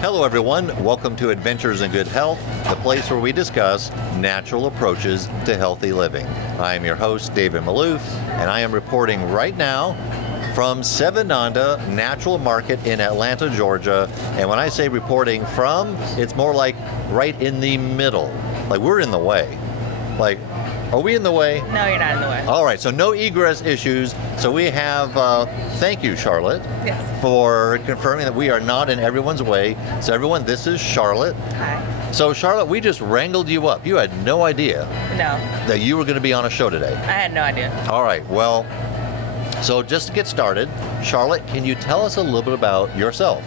Hello everyone, welcome to Adventures in Good Health, the place where we discuss natural approaches to healthy living. I am your host, David Maloof, and I am reporting right now from Sevananda Natural Market in Atlanta, Georgia. And when I say reporting from, it's more like right in the middle. Like we're in the way. Like, are we in the way? No, you're not in the way. All right, so no egress issues. So we have, thank you, Charlotte, Yes. for confirming that we are not in everyone's way. So everyone, this is Charlotte. Hi. So Charlotte, we just wrangled you up. You had no idea No, that you were going to be on a show today. I had no idea. All right, well, so just to get started, Charlotte, can you tell us a little bit about yourself?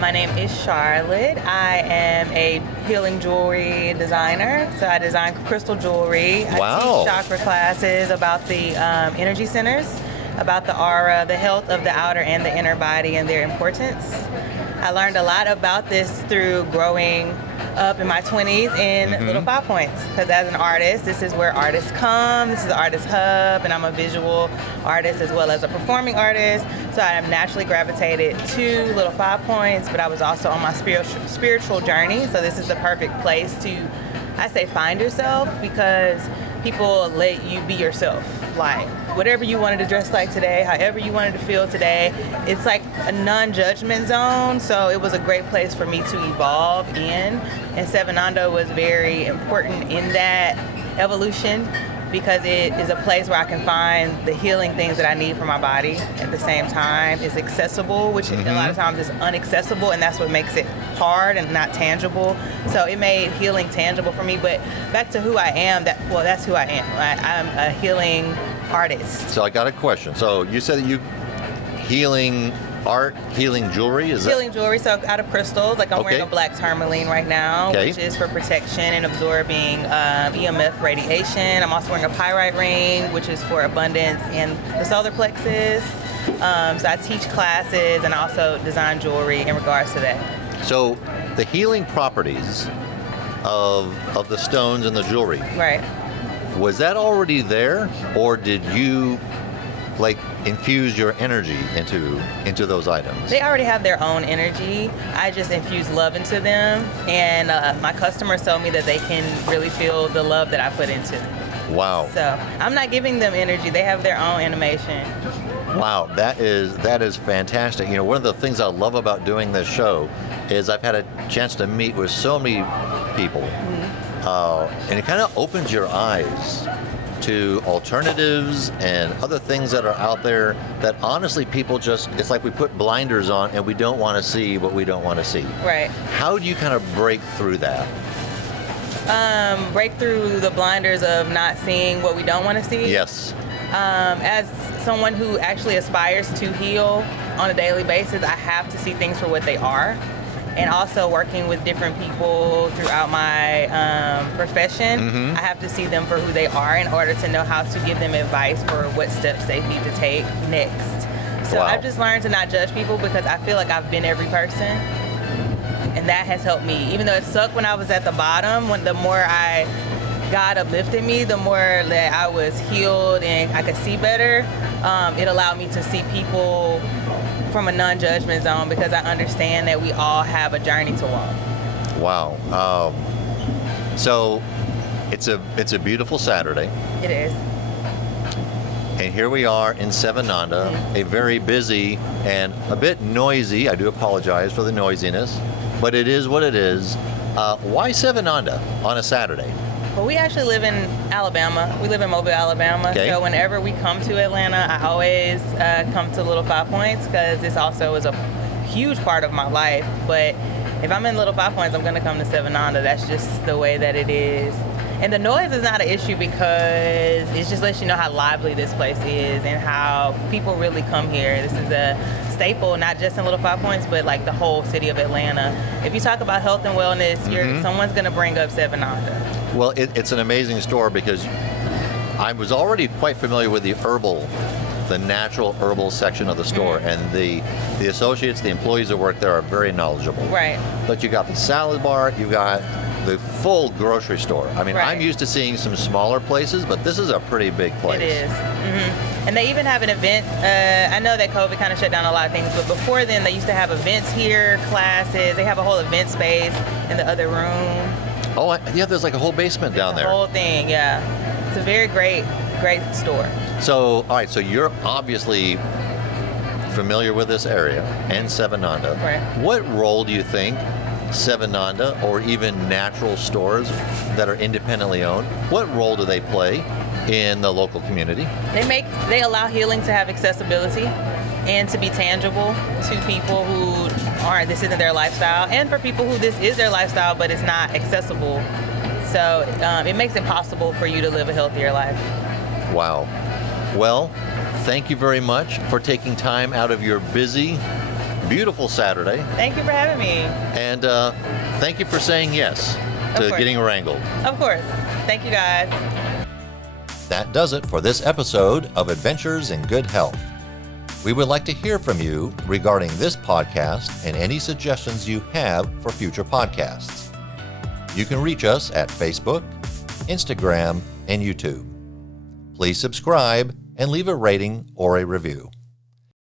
My name is Charlotte. I am a healing jewelry designer. So I design crystal jewelry. Wow. I teach chakra classes about the energy centers, about the aura, the health of the outer and the inner body and their importance. I learned a lot about this through growing up in my 20s in Little 5 Points, because as an artist, this is where artists come. This is the Artist Hub, and I'm a visual artist as well as a performing artist. So I am naturally gravitated to Little 5 Points, but I was also on my spiritual journey. So this is the perfect place to, I say, find yourself, because people let you be yourself. Like whatever you wanted to dress like today, however you wanted to feel today, it's like a non-judgment zone. So it was a great place for me to evolve in. And Sevananda was very important in that evolution, because it is a place where I can find the healing things that I need for my body. At the same time, it's accessible, which a lot of times is inaccessible, and that's what makes it hard and not tangible. So it made healing tangible for me. But back to who I am, that's who I am. I'm a healing artist. So I got a question. So you said that you healing art, healing jewelry, is Healing jewelry, so out of crystals. Like I'm wearing a black tourmaline right now, which is for protection and absorbing EMF radiation. I'm also wearing a pyrite ring, which is for abundance and the solar plexus. So I teach classes and also design jewelry in regards to that. So the healing properties of the stones and the jewelry, Right. was that already there, or did you like infuse your energy into those items? They already have their own energy. I just infuse love into them, and my customers tell me that they can really feel the love that I put into them. Wow. So I'm not giving them energy. They have their own animation. Wow, that is fantastic. You know, one of the things I love about doing this show is I've had a chance to meet with so many people, and it kind of opens your eyes to alternatives and other things that are out there that honestly people just, it's like we put blinders on and we don't want to see what we don't want to see. Right. How do you kind of break through that? Break through the blinders of not seeing what we don't want to see. Yes. As someone who actually aspires to heal on a daily basis, I have to see things for what they are. And also working with different people throughout my profession, I have to see them for who they are in order to know how to give them advice for what steps they need to take next. So I've just learned to not judge people, because I feel like I've been every person. And that has helped me. Even though it sucked when I was at the bottom, the more God uplifted me, the more that I was healed and I could see better. It allowed me to see people from a non-judgment zone, because I understand that we all have a journey to walk. Wow. So it's a beautiful Saturday. It is. And here we are in Sevananda, a very busy and a bit noisy. I do apologize for the noisiness, but it is what it is. Why Sevananda on a Saturday? Well, we actually live in Alabama. We live in Mobile, Alabama. Okay. So whenever we come to Atlanta, I always come to Little 5 Points, because this also is a huge part of my life. But if I'm in Little 5 Points, I'm going to come to Sevananda. That's just the way that it is. And the noise is not an issue, because it just lets you know how lively this place is and how people really come here. This is a staple, not just in Little 5 Points, but like the whole city of Atlanta. If you talk about health and wellness, someone's going to bring up Sevananda. Well, it's an amazing store, because I was already quite familiar with the Herbal, the natural herbal section of the store, and the associates, the employees that work there are very knowledgeable. Right. But you got the salad bar, you got the full grocery store. I mean, Right. I'm used to seeing some smaller places, but this is a pretty big place. It is. And they even have an event. I know that COVID kind of shut down a lot of things, but before then, they used to have events here, classes. They have a whole event space in the other room. Oh, yeah, there's like a whole basement down The there. whole thing, yeah. It's a very great store. So, all right, so you're obviously familiar with this area and Sevananda. Right. What role do you think Sevananda or even natural stores that are independently owned, what role do they play in the local community? They allow healing to have accessibility and to be tangible to people who this isn't their lifestyle, and for people who this is their lifestyle but it's not accessible. So it makes it possible for you to live a healthier life. Wow. Well, thank you very much for taking time out of your busy, beautiful Saturday. Thank you for having me. And thank you for saying yes to course. getting wrangled. Of course. Thank you, guys. That does it for this episode of Adventures in Good Health. We would like to hear from you regarding this podcast and any suggestions you have for future podcasts. You can reach us at Facebook, Instagram, and YouTube. Please subscribe and leave a rating or a review.